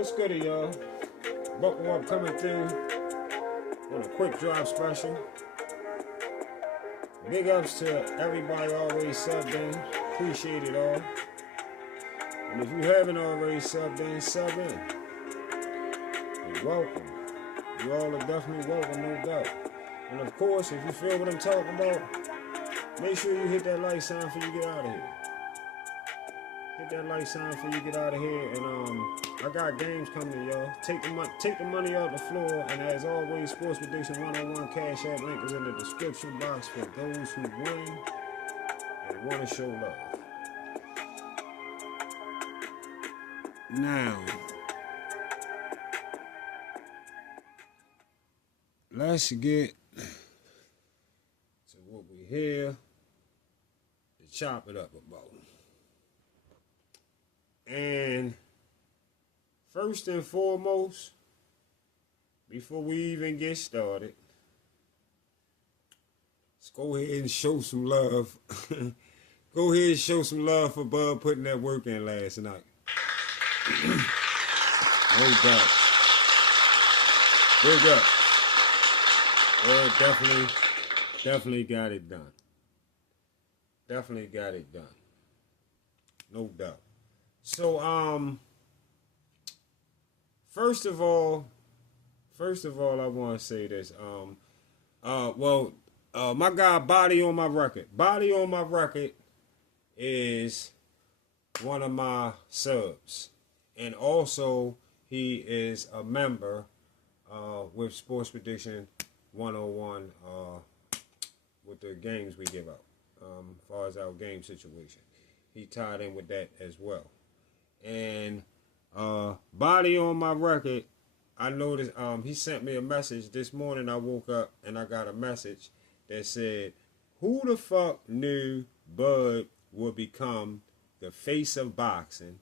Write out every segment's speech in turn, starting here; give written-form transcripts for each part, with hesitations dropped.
What's good, y'all? Buckle up coming through on a quick drive special. Big ups to everybody already subbed in. Appreciate it all. And if you haven't already subbed in, sub in. You're welcome. You all are definitely welcome, no doubt. And of course, if you feel what I'm talking about, make sure you hit that like sign before you get out of here. Hit that like sign before you get out of here. And I got games coming, y'all. Take the money off the floor. And as always, Sports Prediction 101 Cash App link is in the description box for those who win and want to show love. Now, let's get to what we here to chop it up about. And first and foremost, before we even get started, let's go ahead and show some love. Go ahead and show some love for Bud putting that work in last night. No doubt. Big up. Bud definitely got it done. Definitely got it done. No doubt. So, first of all, I want to say this. My guy, Body on My Record. Body on My Record is one of my subs. And also, he is a member with Sports Prediction 101 with the games we give out, as far as our game situation. He tied in with that as well. And Body on My Record, I noticed he sent me a message this morning. I woke up and I got a message that said, who the fuck knew Bud would become the face of boxing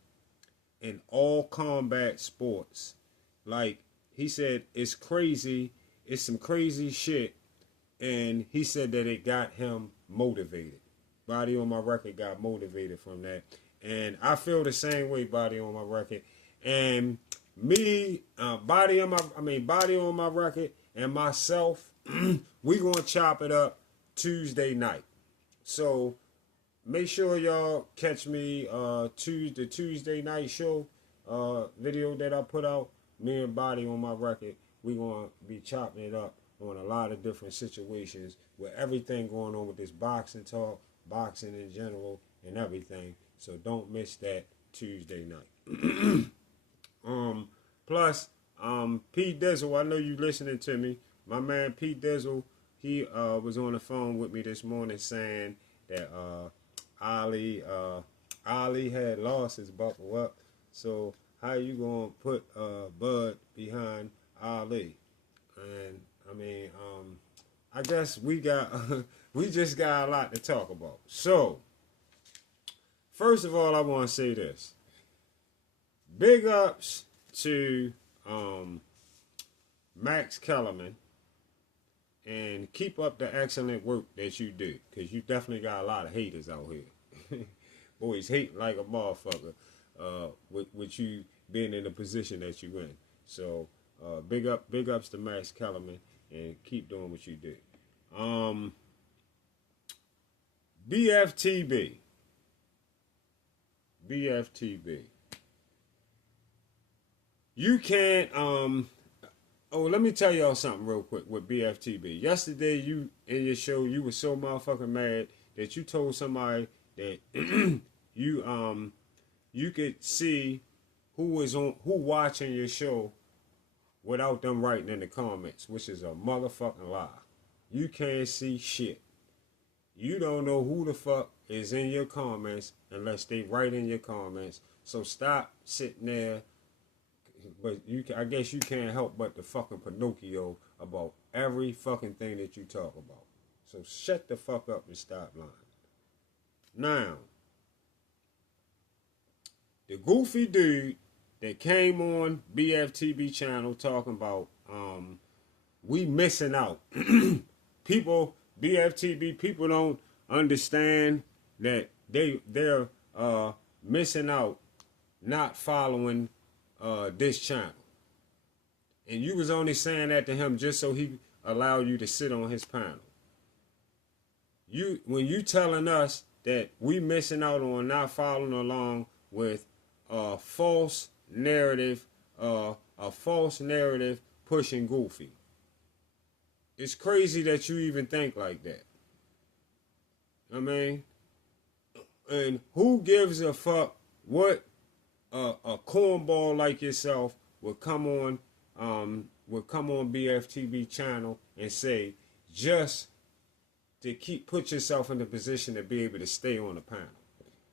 in all combat sports? Like, he said, it's crazy. It's some crazy shit. And he said that it got him motivated. Body on My Record got motivated from that. And I feel the same way, Body on My Record. And me, Body on My Record and myself, we gonna chop it up Tuesday night. So make sure y'all catch me the Tuesday night show video that I put out. Me and Body on My Record, we gonna be chopping it up on a lot of different situations with everything going on with this boxing talk, boxing in general, and everything. So don't miss that Tuesday night. Plus, Pete Dizzle, I know you listening to me. My man Pete Dizzle, he was on the phone with me this morning saying that Ali had lost his buckle up. So how you gonna put Bud behind Ali? And I guess we just got a lot to talk about. So first of all, I want to say this. Big ups to Max Kellerman, and keep up the excellent work that you do, because you definitely got a lot of haters out here. Boys hate like a motherfucker with you being in the position that you in. So big ups to Max Kellerman, and keep doing what you do. BFTB. You can't let me tell y'all something real quick with BFTB. Yesterday you in your show, you were so motherfucking mad that you told somebody that you could see who watching your show without them writing in the comments, which is a motherfucking lie. You can't see shit. You don't know who the fuck is in your comments unless they write in your comments. So stop sitting there. But I guess you can't help but to fucking Pinocchio about every fucking thing that you talk about. So shut the fuck up and stop lying. Now, the goofy dude that came on BFTB channel talking about we missing out. BFTB people don't understand that they're missing out not following this channel. And you was only saying that to him just so he allowed you to sit on his panel. When you telling us that we missing out on not following along with a false narrative pushing Goofy. It's crazy that you even think like that. I mean, and who gives a fuck what a cornball like yourself would come on BFTB channel and say just to put yourself in the position to be able to stay on the panel.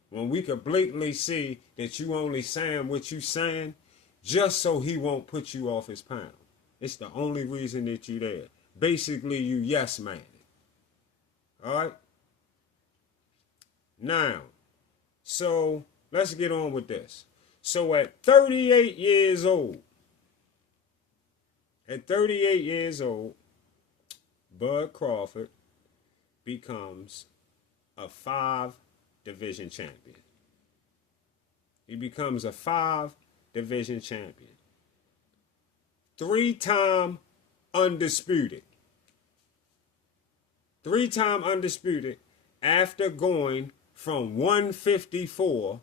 When we could blatantly see that you only saying what you saying just so he won't put you off his panel. It's the only reason that you there. Basically, you yes man. Alright? Now, so let's get on with this. So at 38 years old, Bud Crawford becomes a 5-division champion. He becomes a 5-division champion. 3-time undisputed. 3-time undisputed after going from 154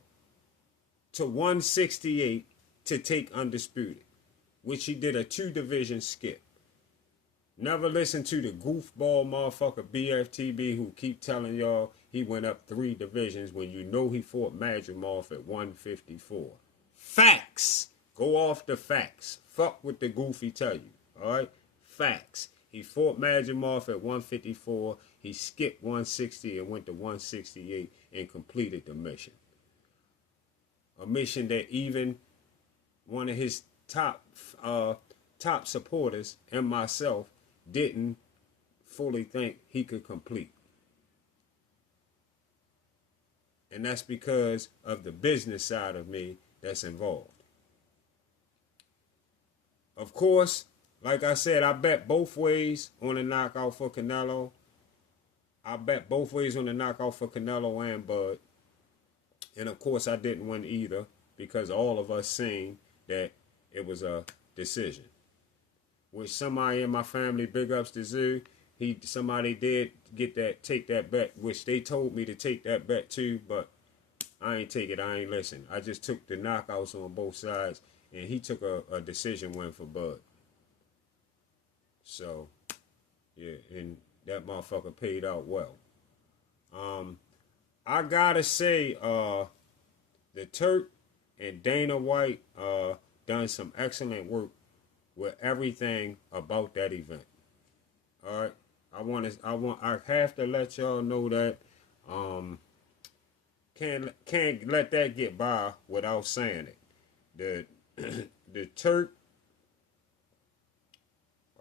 to 168 to take undisputed, which he did a 2-division skip. Never listen to the goofball motherfucker BFTB who keep telling y'all he went up 3 divisions when you know he fought Madrimov at 154. Facts. Go off the facts. Fuck what the goofy tell you. Alright? Facts. He fought Madrimov at 154. He skipped 160 and went to 168 and completed the mission. A mission that even one of his top supporters and myself didn't fully think he could complete. And that's because of the business side of me that's involved. Of course, like I said, I bet both ways on the knockout for Canelo. I bet both ways on the knockout for Canelo and Bud. And of course, I didn't win either because all of us seen that it was a decision. Which somebody in my family, big ups to Zoo, somebody did take that bet, which they told me to take that bet too, but I ain't take it, I ain't listen. I just took the knockouts on both sides, and he took a decision win for Bud. So, yeah, and that motherfucker paid out well. I gotta say, the Turk and Dana White done some excellent work with everything about that event. All right, I have to let y'all know that. Can't let that get by without saying it. The Turk,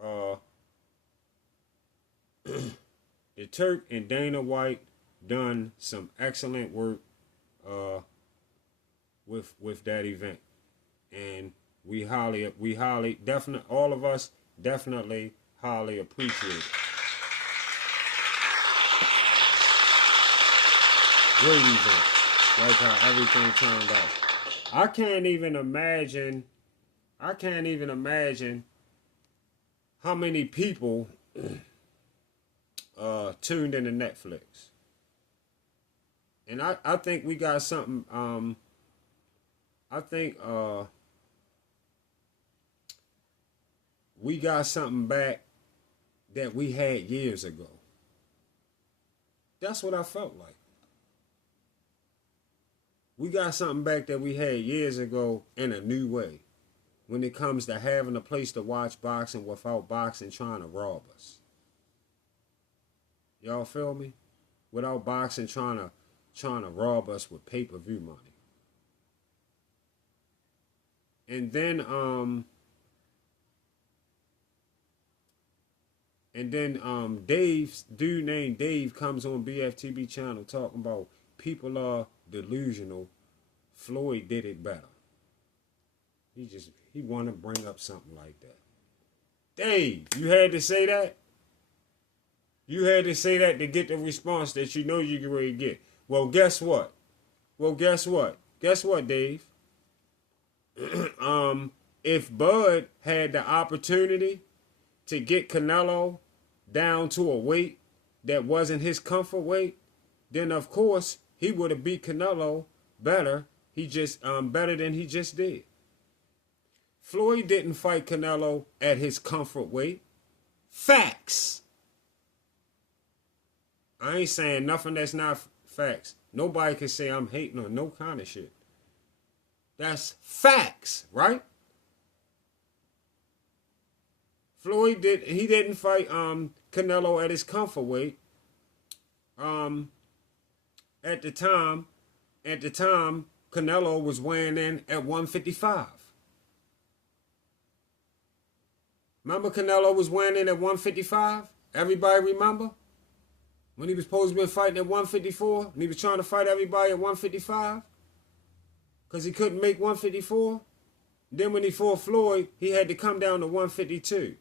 the Turk and Dana White done some excellent work with that event, and we highly definitely, all of us definitely highly appreciate it. Great event, like how everything turned out. I can't even imagine how many people tuned into Netflix. And I think we got something, we got something back that we had years ago. That's what I felt like. We got something back that we had years ago in a new way when it comes to having a place to watch boxing without boxing trying to rob us. Y'all feel me? Without boxing trying to rob us with pay-per-view money. And then dude named Dave comes on BFTB channel talking about people are delusional. Floyd did it better. He want to bring up something like that. Dave, you had to say that? You had to say that to get the response that you know you can really get. Well, guess what? Guess what, Dave? If Bud had the opportunity to get Canelo down to a weight that wasn't his comfort weight, then of course he would have beat Canelo better. He just better than he just did. Floyd didn't fight Canelo at his comfort weight. Facts. I ain't saying nothing that's not facts. Nobody can say I'm hating on no kind of shit. That's facts, right? Floyd didn't fight Canelo at his comfort weight. At the time, Canelo was weighing in at 155. Remember Canelo was weighing in at 155? Everybody remember? When he was supposed to be fighting at 154, and he was trying to fight everybody at 155? Because he couldn't make 154? Then when he fought Floyd, he had to come down to 152.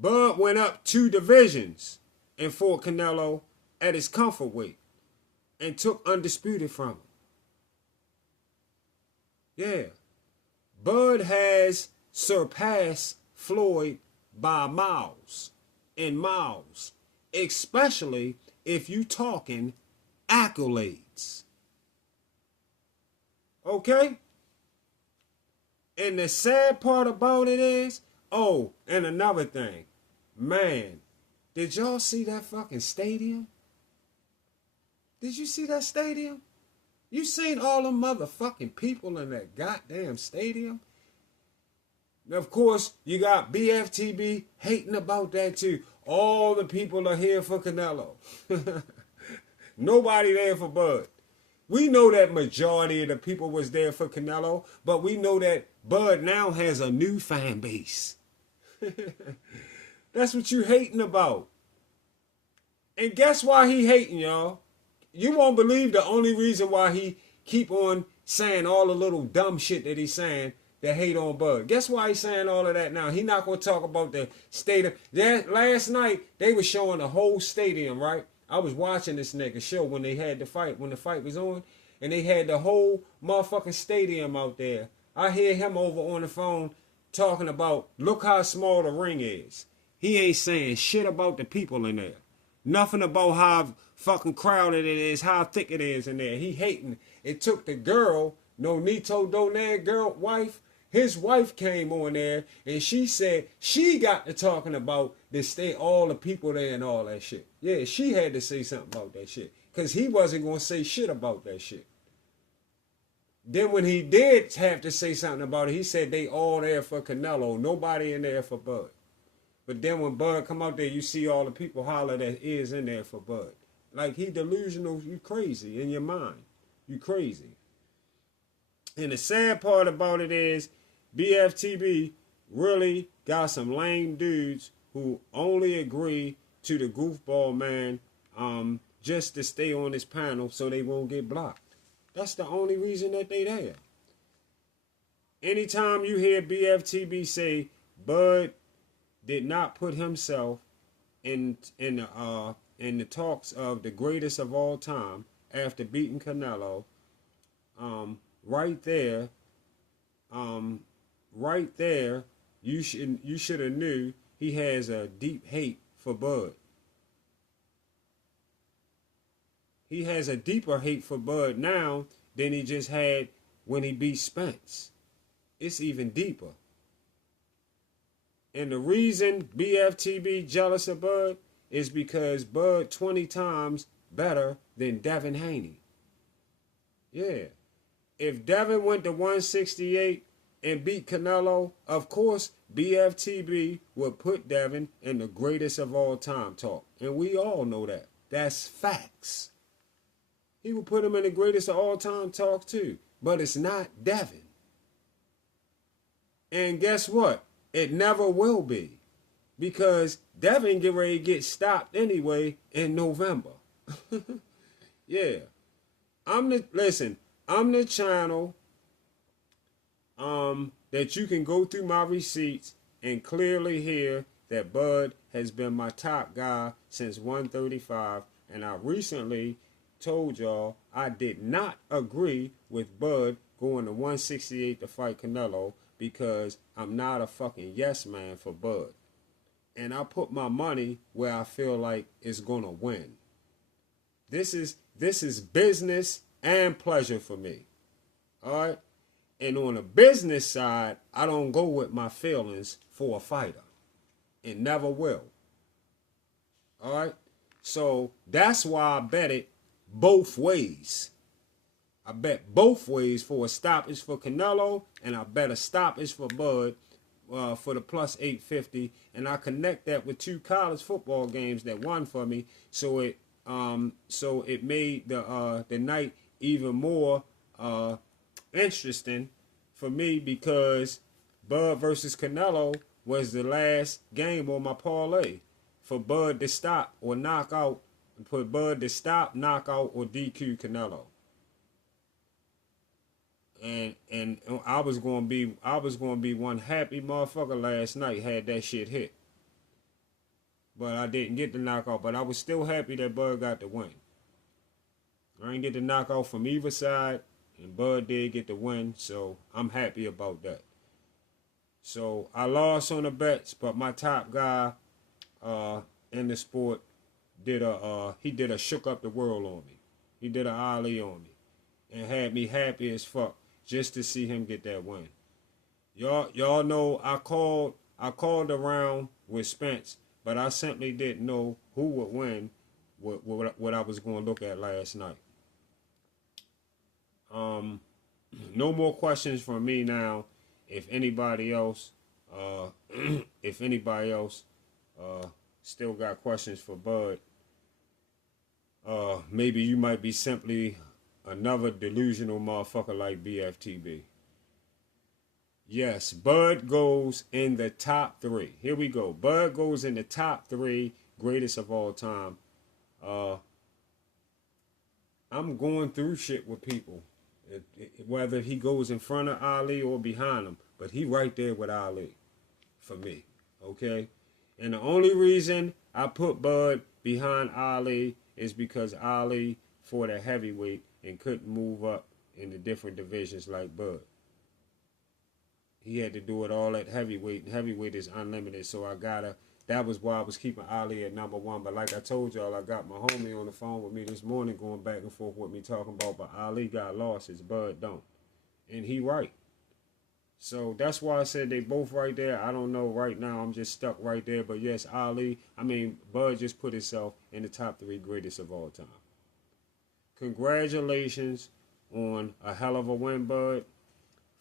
Bud went up 2 divisions and fought Canelo at his comfort weight and took undisputed from him. Yeah. Bud has surpassed Floyd by miles and miles, especially if you talking accolades. Okay? And the sad part about it is, oh, and another thing, man, did y'all see that fucking stadium? Did you see that stadium? You seen all them motherfucking people in that goddamn stadium? Of course, you got BFTB hating about that too. All the people are here for Canelo. Nobody there for Bud. We know that majority of the people was there for Canelo, but we know that Bud now has a new fan base. That's what you hating about. And guess why he hating, y'all? You won't believe the only reason why he keep on saying all the little dumb shit that he's saying that hate on Bud. Guess why he's saying all of that now? He not going to talk about the stadium. Last night, they were showing the whole stadium, right? I was watching this nigga show when they had the fight, when the fight was on, and they had the whole motherfucking stadium out there. I hear him over on the phone talking about, look how small the ring is. He ain't saying shit about the people in there. Nothing about how fucking crowded it is, how thick it is in there. He hating. It took the girl, Nonito Donan girl, wife. His wife came on there and she said she got to talking about all the people there and all that shit. Yeah, she had to say something about that shit. Because he wasn't going to say shit about that shit. Then when he did have to say something about it, he said they all there for Canelo. Nobody in there for Bud. But then when Bud come out there, you see all the people holler that is in there for Bud. Like, he delusional. You crazy in your mind. You crazy. And the sad part about it is BFTB really got some lame dudes who only agree to the goofball man just to stay on this panel so they won't get blocked. That's the only reason that they there. Anytime you hear BFTB say Bud did not put himself in the talks of the greatest of all time after beating Canelo, right there, you should have knew he has a deep hate for Bud. He has a deeper hate for Bud now than he just had when he beat Spence. It's even deeper. And the reason BFTB jealous of Bud is because Bud 20 times better than Devin Haney. Yeah. If Devin went to 168 and beat Canelo, of course, BFTB would put Devin in the greatest of all time talk. And we all know that. That's facts. He would put him in the greatest of all time talk too. But it's not Devin. And guess what? It never will be. Because Devin get ready to get stopped anyway in November. Yeah. I'm the channel that you can go through my receipts and clearly hear that Bud has been my top guy since 135. And I recently told y'all I did not agree with Bud going to 168 to fight Canelo because I'm not a fucking yes man for Bud. And I put my money where I feel like it's gonna win. This is business and pleasure for me. Alright? And on the business side, I don't go with my feelings for a fighter. And never will. Alright? So that's why I bet it both ways. I bet both ways for a stoppage for Canelo, and I bet a stoppage for Bud for the plus 850. And I connect that with 2 college football games that won for me. So it made the night even more interesting for me because Bud versus Canelo was the last game on my parlay for Bud to stop or knock out, for Bud to stop, knock out, or DQ Canelo. And I was gonna be one happy motherfucker last night had that shit hit. But I didn't get the knockout, but I was still happy that Bud got the win. I didn't get the knockout from either side, and Bud did get the win, so I'm happy about that. So I lost on the bets, but my top guy in the sport did a shook up the world on me. He did a Ali on me and had me happy as fuck just to see him get that win. Y'all know I called around with Spence, but I simply didn't know who would win what I was going to look at last night. No more questions from me now. If anybody else still got questions for Bud, maybe you might be simply another delusional motherfucker like BFTB. Yes, Bud goes in the top 3. Here we go. Bud goes in the top 3 greatest of all time. I'm going through shit with people. Whether he goes in front of Ali or behind him, but he right there with Ali for me, okay? And the only reason I put Bud behind Ali is because Ali fought at heavyweight and couldn't move up in the different divisions like Bud. He had to do it all at heavyweight, and heavyweight is unlimited, so that was why I was keeping Ali at number 1. But like I told y'all, I got my homie on the phone with me this morning going back and forth with me talking about, but Ali got losses, Bud don't. And he right. So that's why I said they both right there. I don't know right now. I'm just stuck right there. But yes, Bud just put himself in the top 3 greatest of all time. Congratulations on a hell of a win, Bud.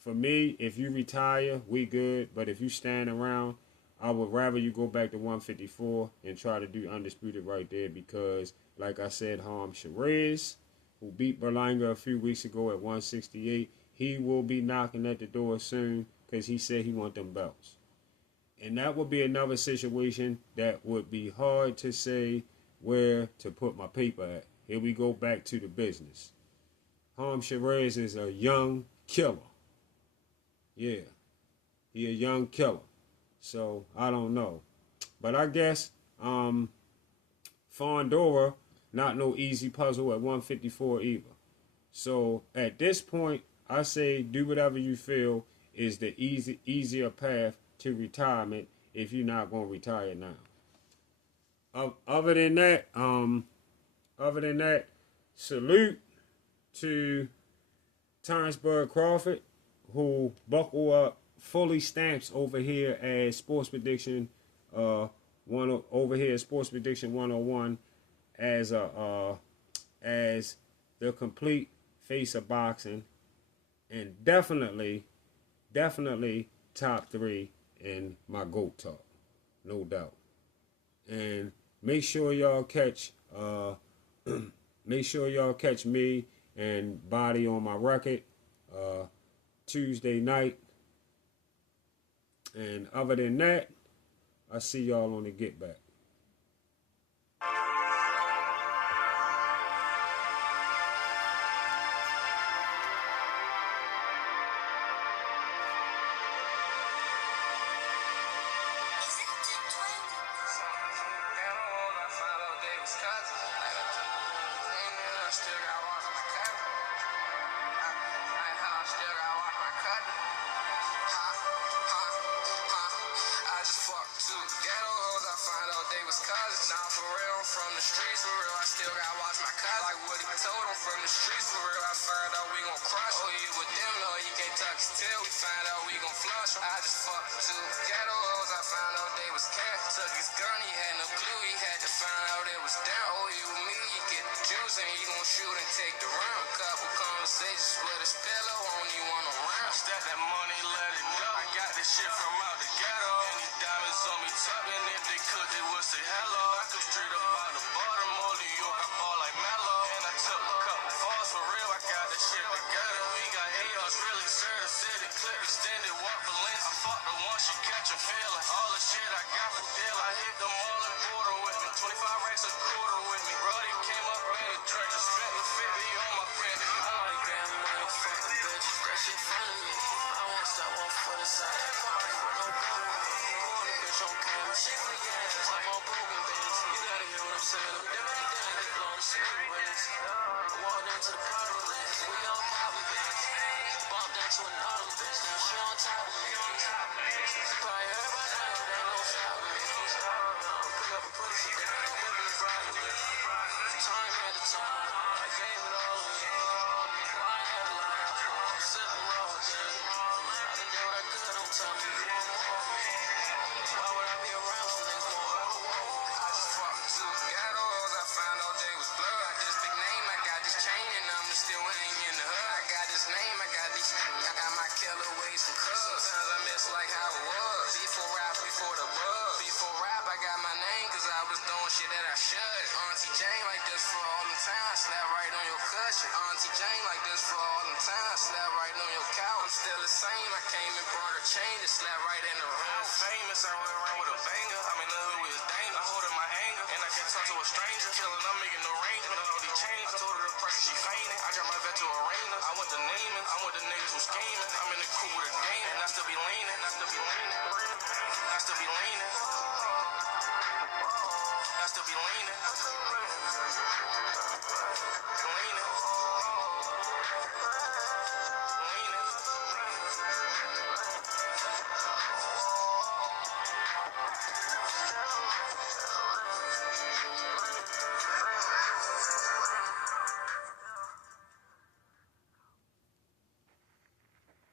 For me, if you retire, we good. But if you stand around, I would rather you go back to 154 and try to do undisputed right there because, like I said, Harm Sherez, who beat Berlanga a few weeks ago at 168, he will be knocking at the door soon because he said he want them belts. And that would be another situation that would be hard to say where to put my paper at. Here we go back to the business. Harm Sherez is a young killer. Yeah, he a young killer. So, I don't know. But I guess Fondora, not no easy puzzle at 154 either. So, at this point, I say do whatever you feel is the easier path to retirement if you're not going to retire now. Other than that, salute to Terrence Bud Crawford, who buckle up fully stamps over here as Sports Prediction over here at Sports Prediction 101 as the complete face of boxing, and definitely top 3 in my GOAT talk, no doubt. And make sure y'all catch me and Body on My Record Tuesday night. And other than that, I see y'all on the Get Back. Still gon' crush. Oh, you with them, no, you can't tuck his tail. We find out we gon' flush. I just fucked two ghetto hoes, I found out they was cat. Took his gun, he had no clue, he had to find out it was down. Oh, you with me, you get the juice and you gon' shoot and take the round. Couple conversations with his pillow, only one around. Stack that money, let it go. I got this shit from out the ghetto. And these diamonds on me tucking. If they could, they would say hello. I come straight up out the bottom of New York, I ball like Mello. And I took a couple falls for real, I got this shit together. We got ARs, really serve the city. Clip extended, walk the lens. I fuck the one, she catch a feeling. All the shit I got for deal, I hit them all in border with me. 25 racks a quarter with me. Brody came up in the drink, just spent the 50 on my credit. I like that money, fuck the bitch. That shit funny me. I won't stop one for the side. Party with no gun with me. The bitch on camera, she for the ass. I'm on broken things. You gotta hear what I'm saying. I'm dirty, then they blow the sweet rings. I walked into the party list. We all poppin' things. Bumped into another bitch. Now she on top of me. She probably heard by now, but ain't no stopping me. Pick up a pussy, girl. Living the private. Time at a time. I gave it all to you. Wine had a line. I'm sipping raw, then. I done did what I could. Don't tell me you want more. Why would I be around some things more? I just fucked two ghetto hoes. I found out they was blood. Got this big name, I got this chain, and I'm still hanging in the hood. I got this name, I got these. I got my killer ways from cubs. Sometimes I miss like how it was. Before rap, before the buzz. Before rap, I got my name, cause I was doing shit that I should. Auntie Jane like this for all them times. Slap right on your cushion. Auntie Jane like this for all them times. Slap right on your couch. I'm still the same. I came and brought a chain to slap right in the round. Famous, I went around with a banger. I'm in the hood with his danger. I hold in my anger, and I can't talk to a stranger. Killing, I'm making no